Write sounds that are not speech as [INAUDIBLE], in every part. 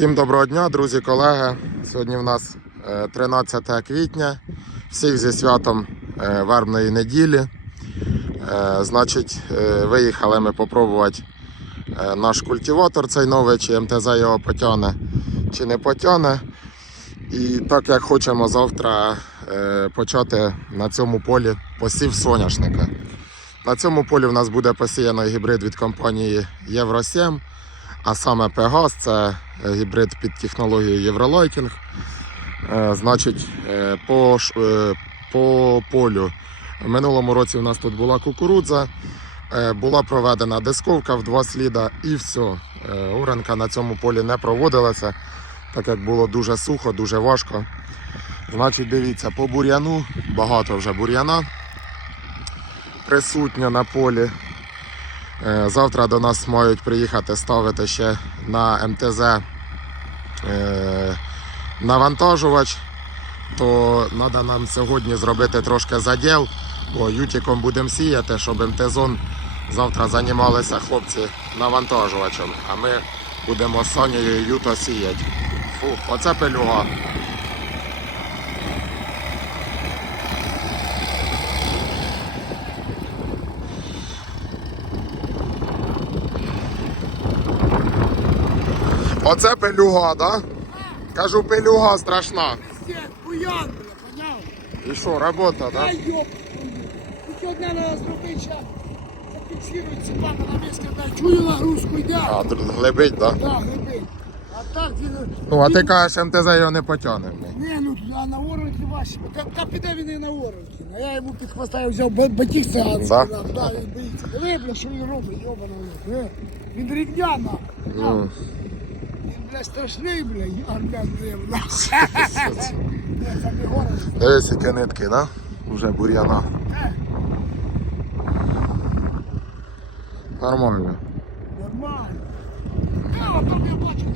Всім доброго дня, друзі, колеги. Сьогодні в нас е, 13 квітня. Всіх зі святом е, вербної неділі. Е, Значить, е, виїхали ми попробувати е, наш культиватор цей новий, чи МТЗ його потягне, чи не потягне. І так як хочемо завтра е, почати на цьому полі посів соняшника. На цьому полі в нас буде посіяно гібрид від компанії Євро 7. А саме Пегас це е, гібрид під технологією Євролайкінг. Е, Значить, е, по, по полю минулому році у нас тут була кукурудза, була проведена дисковка в два сліда і все. Уранка на цьому полі не проводилася, так як було дуже сухо, дуже важко. Значить, дивіться, по бур'яну, багато вже бур'яна присутньо на полі. Е, Завтра до нас мають приїхати ставити ще на МТЗ е, навантажувач. То треба нам сьогодні зробити трошки заділ, бо ютіком будемо сіяти, щоб МТЗон завтра займалися хлопці навантажувачем. А ми будемо з Сонею Юто сіяти. Фу, оце пелюга. Оце пелюга, да? Кажу, пелюга страшна. Пиздец, буян, бля, поняв? І що, робота, да? Ай, ёб. Тільки одне треба зробити, ще зафіксирують собака на місці, дай чую нагрузку, йде. А, др- глибить, да? А так він... Ну, а ти кажеш, МТЗ його не потягне. Ні, ну а на оранки ваші. Та, та піде він і на оранки. А я йому під хвоста я взяв ба- батіг циганський. Да? Да? Він боїться. Диви, бля, що він робить, йобана. Він рівня, нахуй. Ну, Він, бля, страшний, бля, армян древна. Ні, це не город. дивись, які нитки, да? Уже бур'яна. Нормально. Нормально. Там я бачу,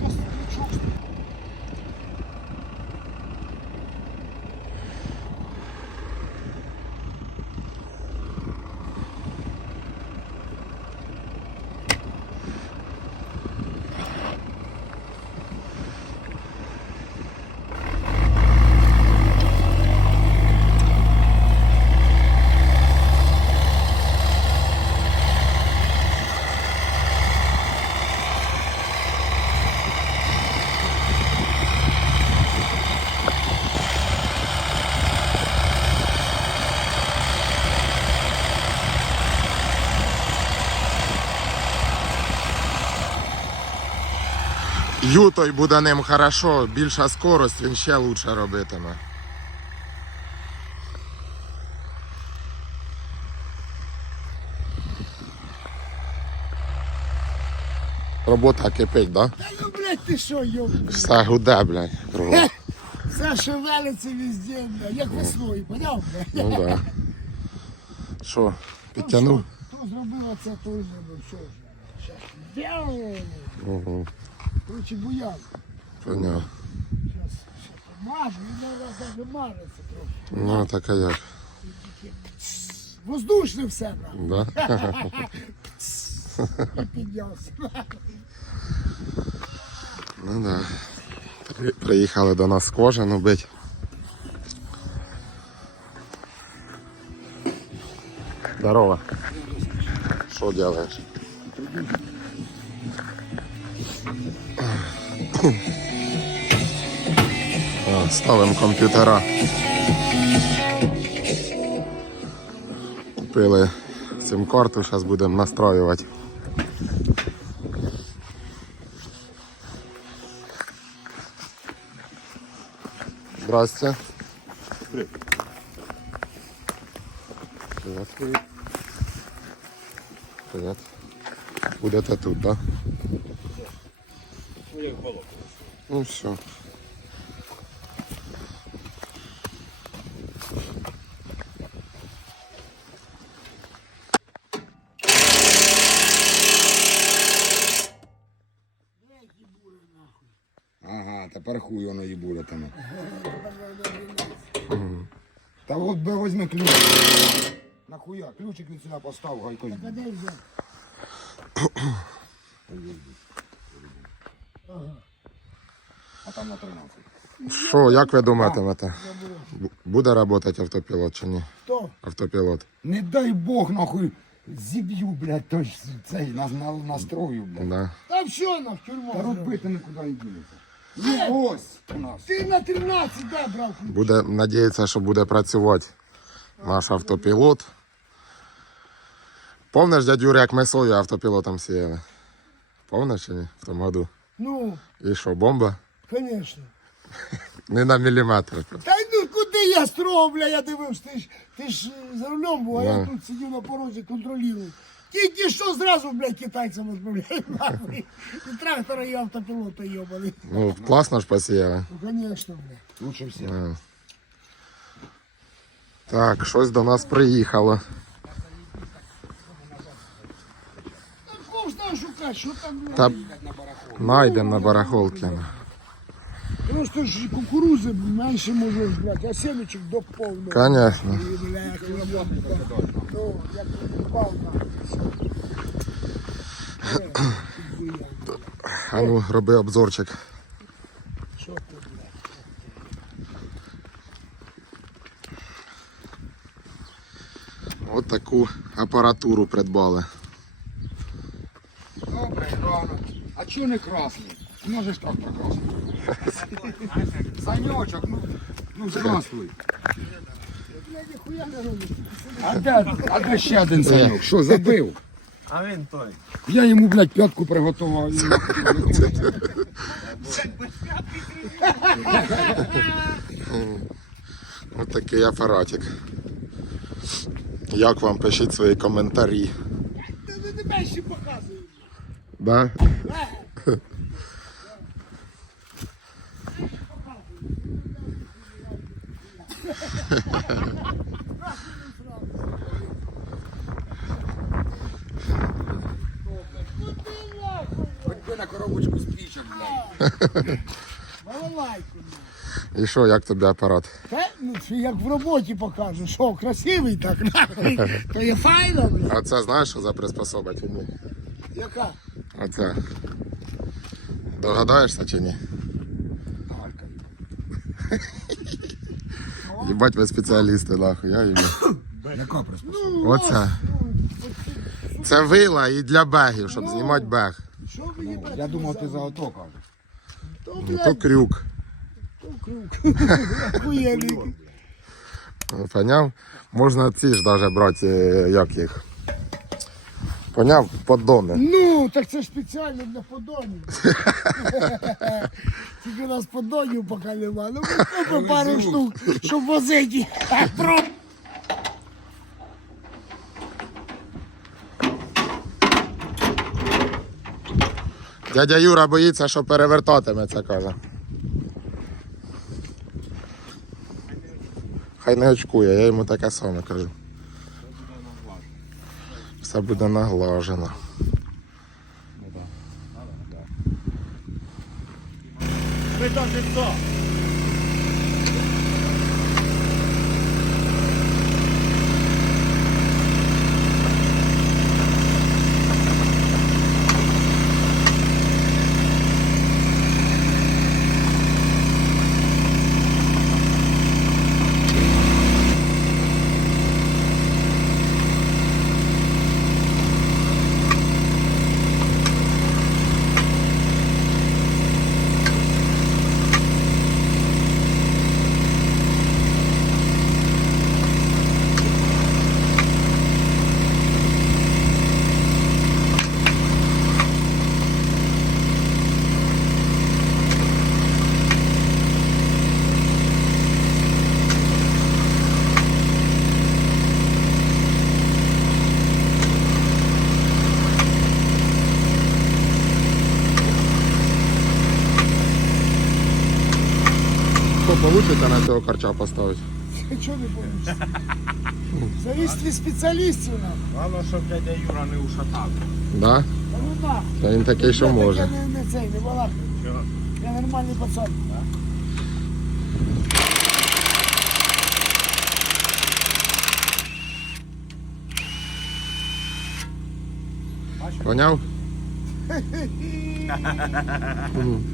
якась крючок. Буде ним хорошо, більша скорость, він ще лучше робитиме. Робота кипить, да? Та ну, блядь, ти що, йоб? Все гуде, блядь. кругом. Все шевелиться везде, бля, як весною, поняв, бля? Ну да. [LAUGHS] Що, підтягнув? Хто зробив це, той зробив, що ж. Угу. Короче, буян. Поняв. Щас, ще помажу, він зараз навіть мариться трохи. Ну, так а як? Воздушне все. Да? [LAUGHS] І піднявся. Ну да. Приїхали до нас кожану бить. Здорово. Що делаешь? Ставимо комп'ютера. Купили сим-карту, зараз будемо настроювати. Здрасте. Привет. Привет. Привет. Будете тут, да? Ну все. Ага, тепер хуй воно їбурятиме. Та от би возьми ключ. Нахуя? Ключик від сюди постав, гайко. А де взяв? Ага. а там на 13. Що, як ви думатимете? Бу- Буде працювати автопілот чи ні? Хто? Автопілот. Не дай Бог, нахуй, зіб'ю, блядь, той ж цей на, на, настрою, блядь. Да. Та все на в Та тюрму. робити нікуди не дінеться. Ну ось у нас. Ти на 13, да, брав ключ? Буде надіятися, що буде працювати наш автопілот. Помниш, дядь Юрій, як ми сою автопілотом сіяли? Помниш чи ні? В тому году. Ну, І що, бомба? звісно. Не на міліметр. Та й ну куди я строго, бля, я дивився, ти ж, ти ж за рулем був, а я Да. тут сидів на порозі, контролював. Тільки що зразу, блядь, китайцям відправляю нахуй. І трактора, і автопілота йобаний. Ну, класно ж посіяли. Ну, звісно, бля. Лучше всіх. Так, щось до нас приїхало. Та кого ж там шукати, що там? Та найдемо на барахолці. Просто ж кукурузи менше може, блядь, а семечок до повного. Конечно. І, бля, як воно, Ну, як підбияв. А ну, роби обзорчик. Що ти, блядь? От таку апаратуру придбали. Добре, рано. А чого не красний? Можеш трактор красний. [LAUGHS] Санечок, ну, ну здравствуй. А де, а де ще один саньок? Що, забив? А він той. Я йому, блядь, п'ятку приготував. [LAUGHS] Ось такий апаратик. Як вам пишіть свої коментарі. Ти не тебе ще показуєш. Да? Куди нахуй? Хоч би на коробочку спічок, блядь. Балалайку. І що, як тобі апарат? Та, ну, це як в роботі покажу, що красивий так, нахуй. То є файно, блядь. А це знаєш, що за приспособа чи ні? Яка? Оце. Догадаєшся чи ні? [LAUGHS] Їбать ви спеціалісти, нахуй, я приспособа? Ну, Оце. Це вила і для бегів, щоб знімати бег. Я думав, ти за ото кажеш. То, Ну, То крюк. [LAUGHS] Поняв? Можна ці ж навіть брати, е, як їх. Поняв? Поддони. Ну, так це ж спеціально для подонів. [LAUGHS] Тільки у нас подонів поки нема. Ну, ми [LAUGHS] купимо пару штук, щоб возити. Про- [LAUGHS] Дядя Юра боїться, що перевертатиметься, каже. Хай не очкує, я йому таке саме кажу. Все буде наглажено. Ви то жито. Що цього карча поставити? Чого не помічся? Завість від спеціалістів нам. Главное, щоб дядя Юра не ушатав. Да? Та ну нахуй. Та він такий, що Я може. таке не, не цей, не балакаю. Чого? Я нормальний пацан. Поняв? Це [LAUGHS] [LAUGHS]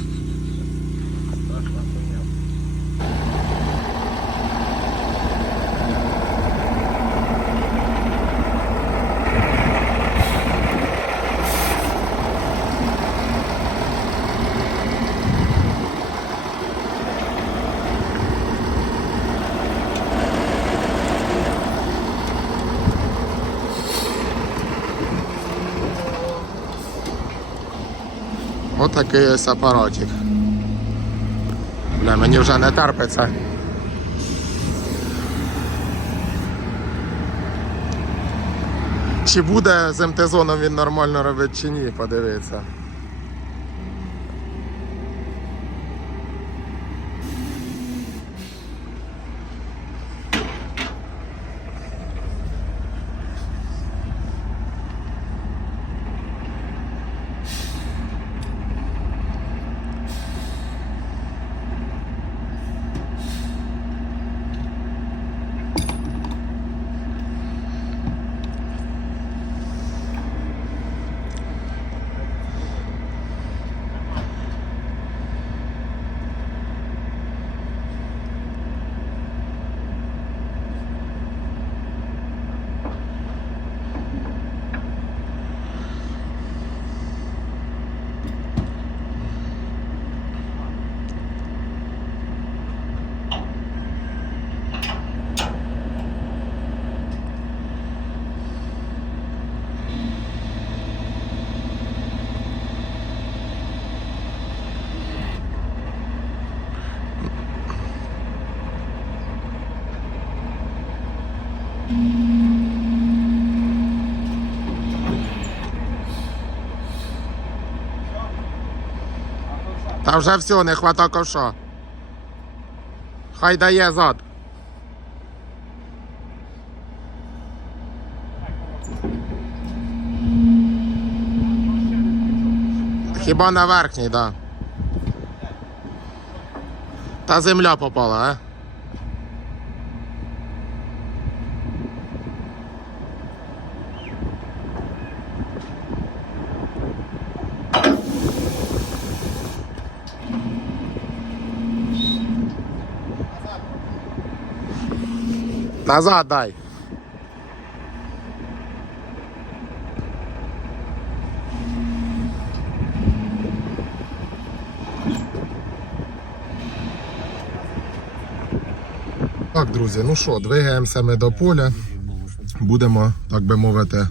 Отакий ось апаратик. Бля, мені вже не терпиться. Чи буде з МТ-зоном він нормально робити чи ні, подивитися. Та вже все, не хвата ковша. Хай дає зад. Хіба на верхній, так. Да. Та земля попала, а? Назад дай. Так, друзі, ну що, двигаємося ми до поля. Будемо, так би мовити,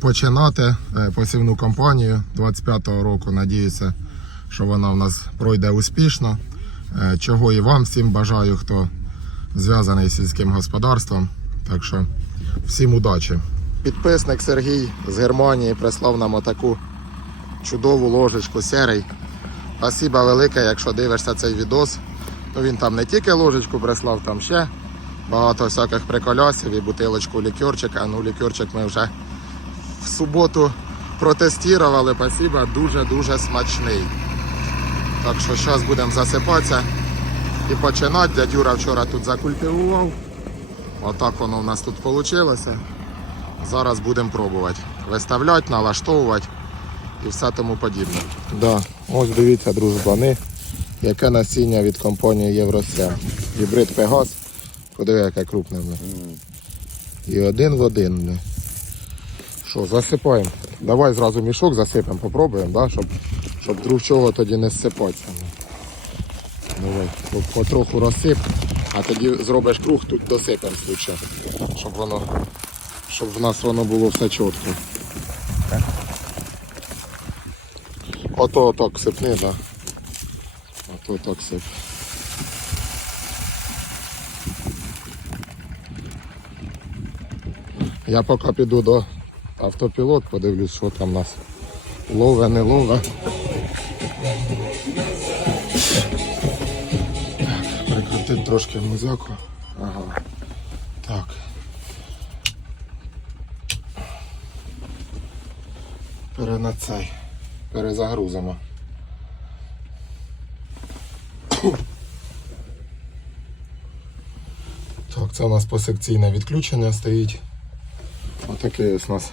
починати е, посівну кампанію 25-го року. Надіюся, що вона в нас пройде успішно. Е, Чого і вам всім бажаю, хто зв'язаний з сільським господарством. Так що всім удачі. Підписник Сергій з Германії прислав нам отаку чудову ложечку серий. Спасибо велике, якщо дивишся цей відос. Ну він там не тільки ложечку прислав, там ще багато всяких приколясів і бутилочку лікерчика. Ну, лікерчик ми вже в суботу протестували. Спасибо, дуже-дуже смачний. Так що зараз будемо засипатися і починати. Дядь Юра вчора тут закультивував. Отак воно в нас тут вийшло. Зараз будемо пробувати. Виставляти, налаштовувати і все тому подібне. Да. Ось дивіться, дружбани, яке насіння від компанії Євросем. Гібрид Пегас. Подиви, яке крупне. І один в один. Що, засипаємо. Давай зразу мішок засипемо, попробуємо, да? щоб, щоб друг чого тоді не зсипатися. Давай, потроху розсип, а тоді зробиш круг, тут досипемо швидше, щоб воно, щоб в нас воно було все чітко. Ото отак сипни, да. Ото отак сип. Я поки піду до автопілот, подивлюсь, що там у нас лове, не лове. Прикрутити трошки музяку. Ага. Так. Перена цей. Перезагрузимо. Так, це у нас посекційне відключення стоїть. Отакий ось у нас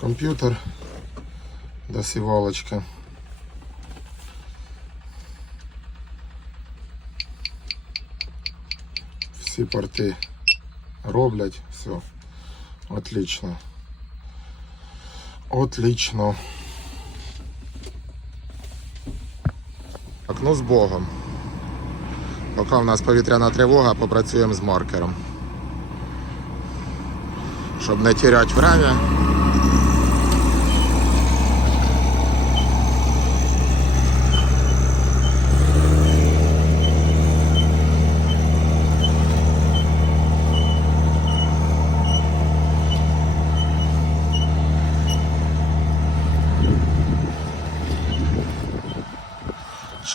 комп'ютер до Всі порти роблять, все. Отлично. Отлично. Ну з Богом. Поки в нас повітряна тривога, попрацюємо з маркером. Щоб не теряти время.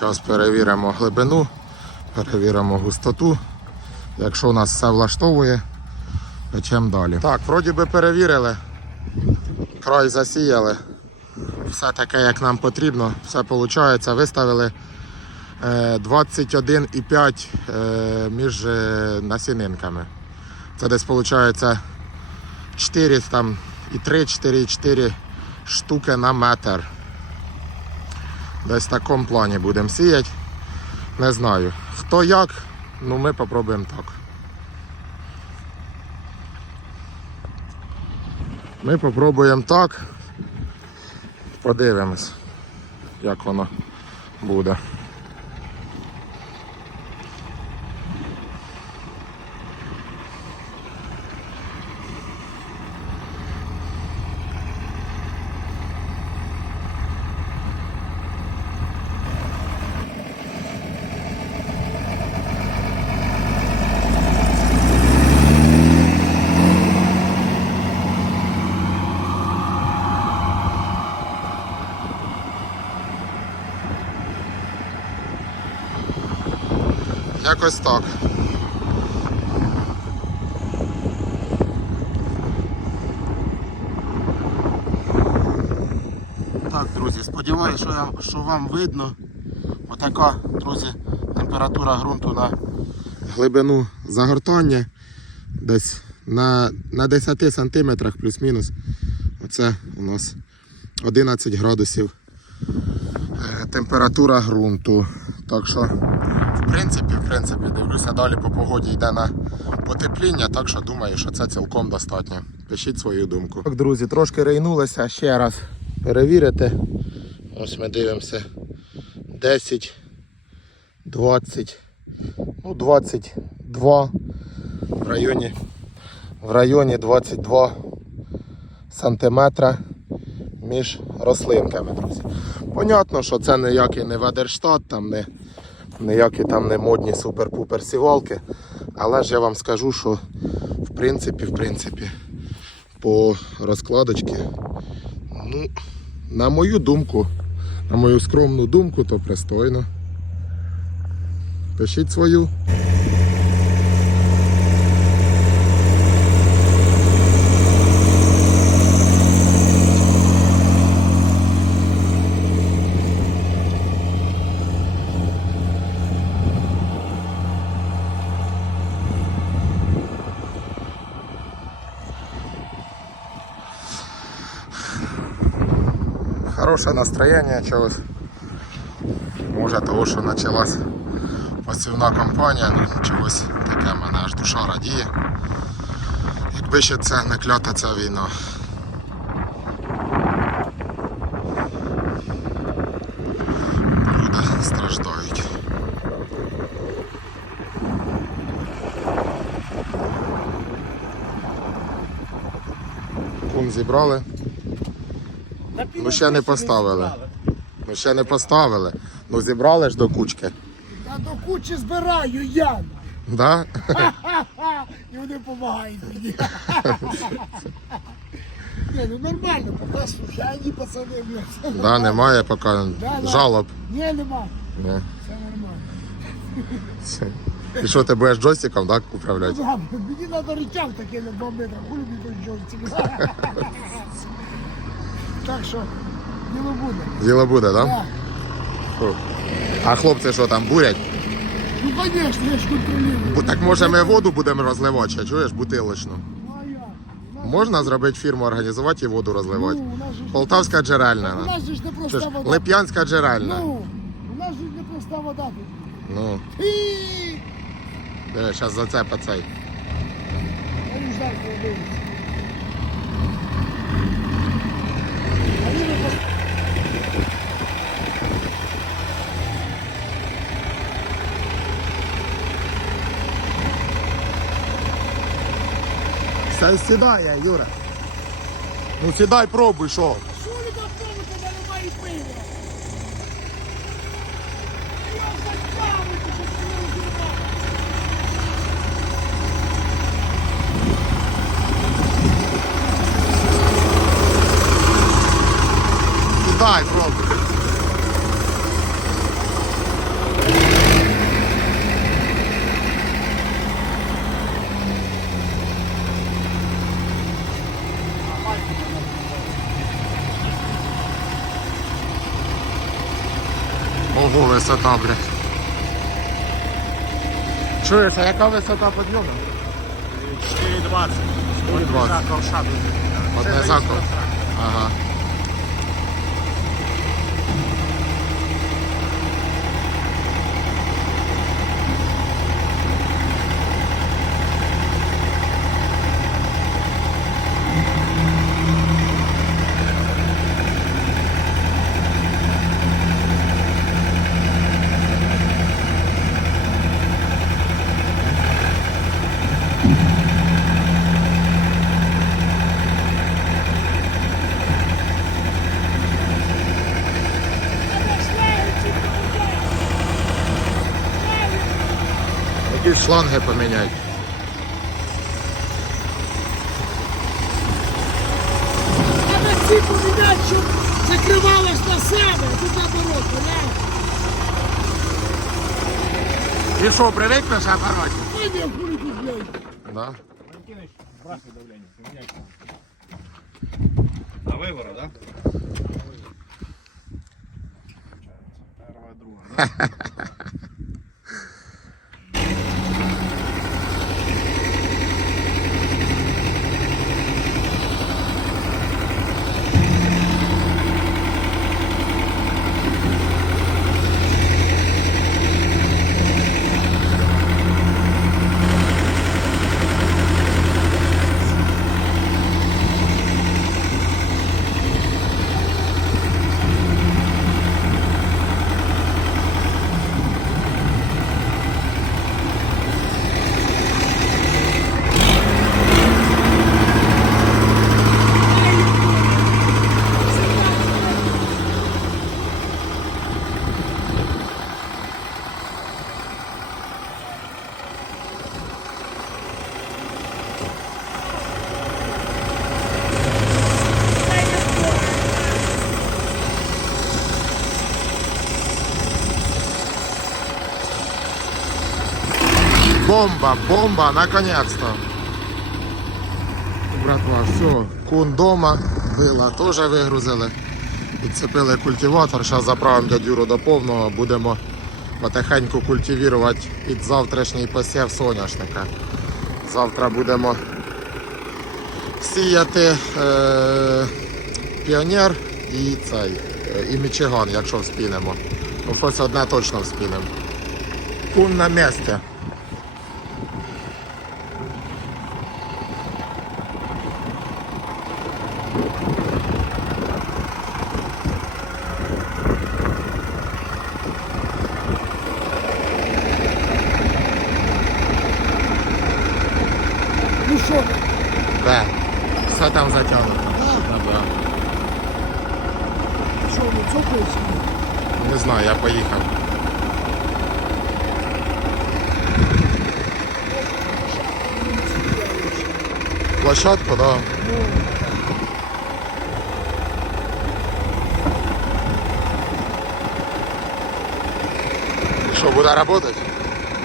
Зараз перевіримо глибину, перевіримо густоту. Якщо у нас все влаштовує, печемо далі. Так, вроді би перевірили. Край засіяли. Все таке, як нам потрібно, все виходить. Виставили е, 21,5 е, між е, насінинками. Це десь виходить 4 там, і 3, 4,4 штуки на метр. Десь в такому плані будемо сіяти. Не знаю. Хто як, ну ми попробуємо так. Ми попробуємо так. Подивимось, як воно буде. Якось так. Так, друзі, сподіваюся, що, я, що вам видно. Отака, друзі, температура ґрунту на глибину загортання. Десь на, на 10 сантиметрах плюс-мінус. Оце у нас 11 градусів е, температура ґрунту. Так що, принципі, в принципі, дивлюся, далі по погоді йде на потепління, так що думаю, що це цілком достатньо. Пишіть свою думку. Так, друзі, трошки рейнулися, ще раз перевірити. Ось ми дивимося. 10, 20, ну 22 в районі, в районі 22 сантиметра між рослинками, друзі. Понятно, що це ніякий не Ведерштат, там не, ніякі там не модні супер-пупер сівалки. Але ж я вам скажу, що в принципі, в принципі, по розкладочці, ну, на мою думку, на мою скромну думку, то пристойно. Пишіть свою. Хорошее настроєння чогось. Може того, що почалась посівна кампанія, ну чогось таке мене аж душа радіє. Якби ще це не клята ця війна. Люди страждають. Кун зібрали, ну ще не поставили. Ну ще не поставили. Ну зібрали ж до кучки. Я до кучі збираю я. Да? [LAUGHS] І вони допомагають мені. [LAUGHS] Ні, ну нормально, поки слухайні пацани, блядь. Да, немає поки [LAUGHS] да. жалоб. Ні, нема. Ні. Все нормально. І що ти будеш джойстиком так, управляти? Да, мені треба рычаг такий на 2 метри, хули мені той джойстик. Так що, діло буде. Діло буде, так? Да. Фу. А хлопці що там бурять? Ну, звісно, я ж контролюю. Так може ми воду будемо розливати, ще, чуєш, бутилочну. Ну, Можна зробити фірму, організувати і воду розливати. Ну, у нас же ж- Полтавська У нас же ж не проста ж вода. Лип'янська джерельна. Ну, у нас же не проста вода тут. Ну. Диви, зараз зацепа цей. А він ждав, коли вивезти. А він не пос- Все сідає, Юра. Ну сідай, пробуй, що. Що ви там робите, де немає пива? Я заставити, що ти не розірвав. Сідай, пробуй. Ого, висота, блядь. Чуєш, а яка висота підйому? 4,20. 4,20. Одне ковша дуже. Одне зако. Ага. Якісь шланги поміняй. Треба ці поміняти, щоб закривалось на себе, тут наоборот, поняв? І що, привикнеш апараті? Ой, не хули тут, блядь. Да. Валентинович, сбрасывай давление. Поменяй. На выбора, да? [LAUGHS] Первая, друга, Бомба, бомба, наконец-то. Братва, все, кун дома, вила теж вигрузили. Підцепили культиватор, зараз заправимо дядюру до повного, будемо потихеньку культивувати під завтрашній посів соняшника. Завтра будемо сіяти е, піонер і цей, е, і Мічиган, якщо вспінемо. Ну, щось одне точно вспінемо. Кун на місці. Ну що, там? Де? Все там затягнуто. Да. Да. Не цокаєш? Не знаю, я поїхав. Площадку, да. Що, буде працювати?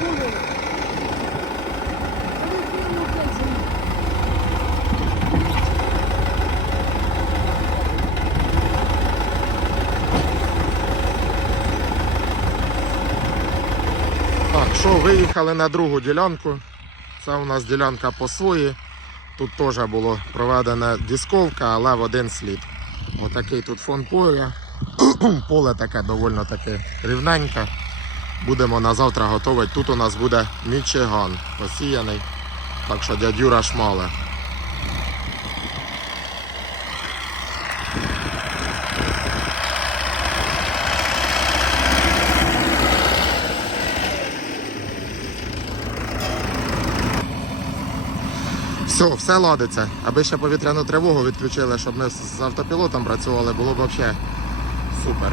Буде. А ви кинули опять заїхали. Так, що, виїхали на другу ділянку. Це у нас ділянка по свої. Тут теж було проведена дисковка, але в один слід. Отакий тут фон поля. [CLEARS THROAT] Поле таке доволі таке рівненьке. Будемо на завтра готувати. Тут у нас буде Мічиган посіяний. Так що дядь Юра шмале. Все, все ладиться. Аби ще повітряну тривогу відключили, щоб ми з автопілотом працювали, було б взагалі супер.